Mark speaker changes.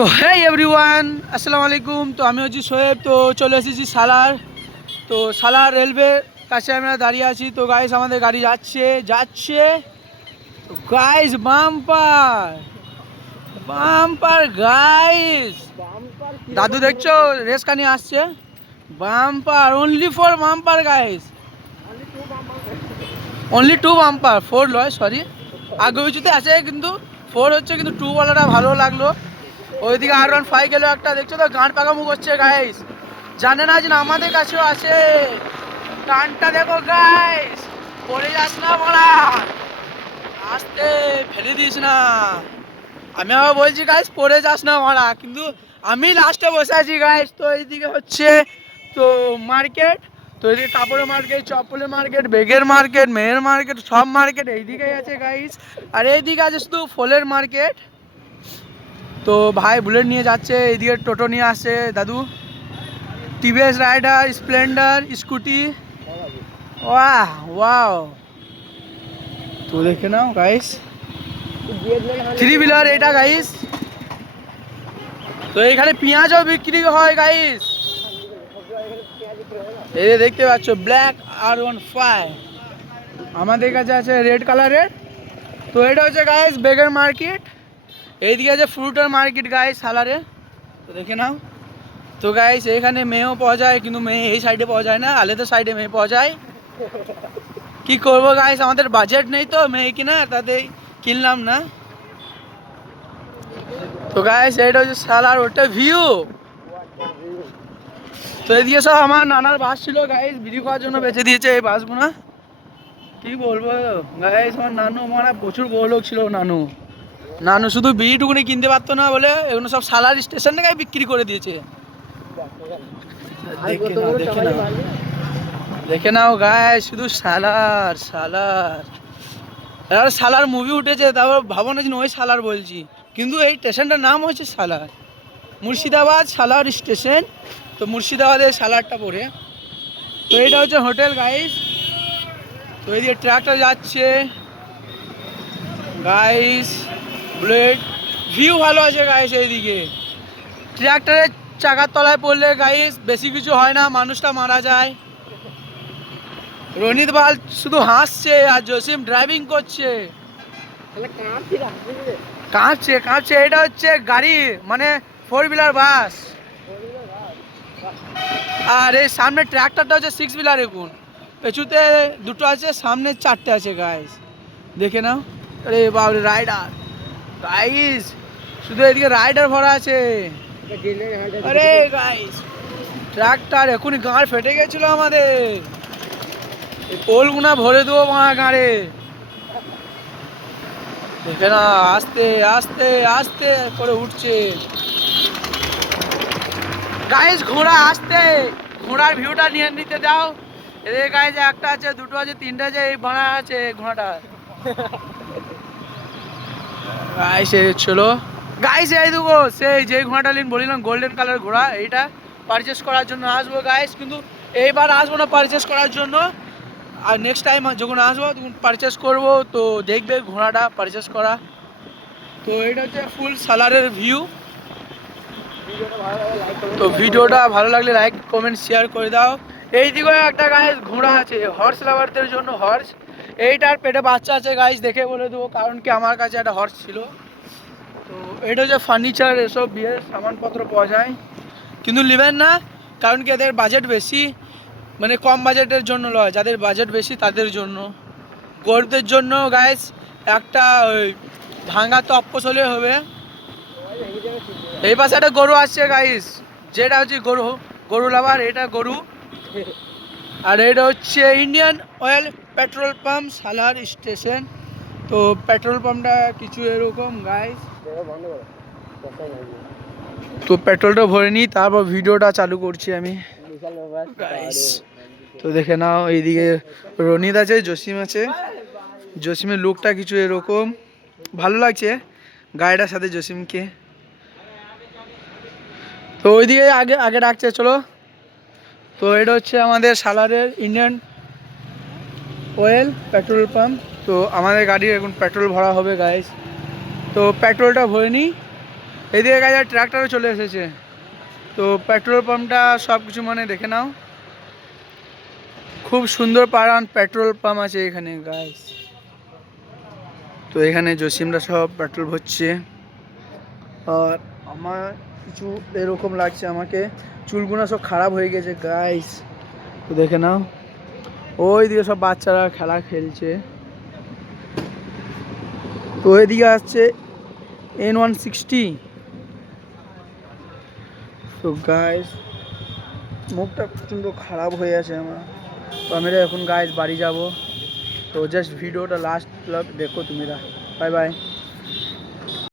Speaker 1: তো হ্যাঁ এভরিওয়ান আসসালামু আলাইকুম। তো আমি হচ্ছি সোহেব, তো চলে এসেছি সালার। তো সালার রেলওয়ে কাছে আমরা দাঁড়িয়ে আছি। তো গাইস আমাদের গাড়ি যাচ্ছে যাচ্ছে। গাইস বাম্পার বাম্পার গাইস দাদু দেখছ রেস কানি আসছে। Bumper only for bumper guys only two bumper four লয় সরি আগে কিছুতে আছে, কিন্তু ফোর হচ্ছে, কিন্তু টু ওয়ালাটা ভালো লাগল। ওইদিকে আর ওয়ান ফাইভ গেলো একটা, দেখছ তো? গান পাকামু করছে গাইস জানে না যে আমাদের কাছেও আছে। গানটা দেখো গাইস পড়ে যাস না বলা। আসতে ফেলে দিস না। আমি আবার বলছি গাইস পড়ে যাস না মারা কিন্তু আমি লাস্টে বসে আছি গাইস তো এইদিকে হচ্ছে, তো মার্কেট তো এদিকে কাপড়ের মার্কেট চপ্পলের মার্কেট বেগের মার্কেট মেয়ের মার্কেট সব মার্কেট এইদিকেই আছে গাইস আর এইদিকে আছে শুধু ফলের মার্কেট তো ভাই বুলেট নিয়ে যাচ্ছে, এদিকে টোটো নিয়ে আসছে, দাদু। টিভিএস রাইডার স্প্লেন্ডার স্কুটি ওয়াহ, ওয়াও। তো দেখে নাও গাইস থ্রি হুইলার এটা গাইস তো এখানে পেঁয়াজও বিক্রি হয় গাইস এই দেখতে পাচ্ছ ব্ল্যাক আর ওয়ান ফাইভ আমাদের কাছে আছে রেড কালারের তো এটা হচ্ছে গাইস বেগের মার্কেট এইদিকে আছে ফ্রুটের মার্কেট গাইস সালারে তো দেখে নাও। তো গাইস এখানে মেয়েও পাওয়া যায়, কিন্তু মেয়ে এই সাইডে পাওয়া যায় না, আলেদের সাইডে মেয়ে পাওয়া যায়। কি করব গাইস আমাদের বাজেট নেই তো, মেয়ে কিনা তাতে কিনলাম না। তো গাইস এটা হচ্ছে সালার ওটা ভিউ তো এদিকে সব আমার নানার বাস ছিল গাইস বিড়ি খাওয়ার জন্য বেঁচে দিয়েছে এই বাসগুলো। কি বলব গাইস আমার নানু আমার প্রচুর বড় লোক ছিল নানু। নানু শুধু বিড়িটুকুনি কিনতে পারতো না বলে এগুলো সব সালার স্টেশন থেকে বিক্রি করে দিয়েছে। দেখে নাও দেখে নাও। দেখে নাও গায়ে শুধু সালার সালার। এবার সালার মুভি উঠেছে তারপর ভাবো না যে ওই সালার বলছি। কিন্তু এই স্টেশনটার নাম হচ্ছে সালার। মুর্শিদাবাদ সালার স্টেশন। তো মুর্শিদাবাদের সালারটা পড়ে। তো এটা হচ্ছে হোটেল গাইস তো এই এইদিকে ট্রাক্টর যাচ্ছে। গাইস বুলেট ভিউ ভালো আছে গাইস এইদিকে। ট্রাক্টরের চাকার তলায় পড়লে গাইস বেশি কিছু হয় না মানুষটা মারা যায়। রনিত বাল শুধু হাসছে আর জসিম ড্রাইভিং করছে। কাঁপছে কাঁপছে এটা হচ্ছে গাড়ি মানে ফোর হুইলার বাস আর এই সামনে ট্র্যাক্টরটা হচ্ছে সিক্স হুইলার এখন পেছুতে দুটো আছে সামনে চারটে আছে গাইস দেখে নাও। আরে বাবরে রাইডার গাইস শুধু এদিকে রাইডার ভরা আছে। আরে গাইস ট্রাক্টর এখনই গাঁড় ফেটে গেছিল আমাদের। পোলগুনা ভরে দেবো মা গাঁড়ে। দেখে না, আস্তে আস্তে আস্তে করে উঠছে। গাইস ঘোড়া, আসতে। ঘোড়ার ভিউটা নিয়ে নিতে দাও। এদের গাইস একটা আছে, দুটো আছে, তিনটা আছে, এই বানা আছে ঘোড়াটা গাইস এই ছিল গাইস এই দুগো সেই যে ঘোড়াটা লিন বলিলাম গোল্ডেন কালার ঘোড়া, এইটা পারচেস করার জন্য আসব গাইস কিন্তু এইবার আসব না পারচেস করার জন্য। আর নেক্সট টাইম যখন আসব, তখন পারচেস করব, তো দেখবে ঘোড়াটা পারচেস করা। তো এটা হচ্ছে ফুল সালারের ভিউ তো ভিডিওটা ভালো লাগলে লাইক কমেন্ট শেয়ার করে দাও। এই দিকেও একটা গায়ে ঘোড়া আছে হর্স লাভারদের জন্য হর্স এইটার পেটে বাচ্চা আছে গাইস দেখে বলে দেবো, কারণ কি আমার কাছে একটা হর্স ছিল। তো এটা হচ্ছে ফার্নিচার এসব বিয়ের সামানপত্র পাওয়া যায়। কিন্তু নেবেন না, কারণ কি এদের বাজেট বেশি। মানে কম বাজেটের জন্য নয় যাদের বাজেট বেশি তাদের জন্য। গরিবদের জন্য গাইস একটা ওই ভাঙা তপ্পস হলে হবে। এই পাশে একটা গরু আসছে গাইস যেটা হচ্ছে গরু গরু লাভার এটা গরু। আর এটা হচ্ছে Indian Oil petrol pump Salar station তো পেট্রোল পাম্পটা কিছু এরকম গাইস তো পেট্রোলটা ভরে নিই, তারপর ভিডিওটা চালু করছি আমি। তো দেখে নাও, এইদিকে রনিত আছে, জসিম আছে। জসিমের লুকটা কিছু এরকম। ভালো লাগছে গাড়িটার সাথে জসিমকে। তো ওইদিকে আগে আগে ডাকছে চলো। তো এটা হচ্ছে আমাদের সালারের ইন্ডিয়ান অয়েল পেট্রোল পাম্প। তো আমাদের গাড়ির এখন পেট্রোল ভরা হবে গাইস তো পেট্রোলটা ভরে নিই। এদিকে গাড়ি ট্র্যাক্টরও চলে এসেছে। তো পেট্রোল পাম্পটা সব কিছু মানে দেখে নাও। খুব সুন্দর পাড়ান পেট্রোল পাম্প আছে এখানে গাইস তো এখানে জসিমরা সব পেট্রোল ভরছে। আর আমার কিছু এরকম লাগছে আমাকে। চুলগুলো সব খারাপ হয়ে গেছে গাইস তো দেখে নাও। ওই দিকে সব বাচ্চারা খেলা খেলছে। তো ওইদিকে আসছে এন ওয়ান সিক্সটি তো গাইস মুখটা প্রচণ্ড খারাপ হয়ে আছে আমার। তো আমরা এখন গাইস বাড়ি যাব। তো জাস্ট ভিডিওটা লাস্ট দেখো তুমিরা। Bye bye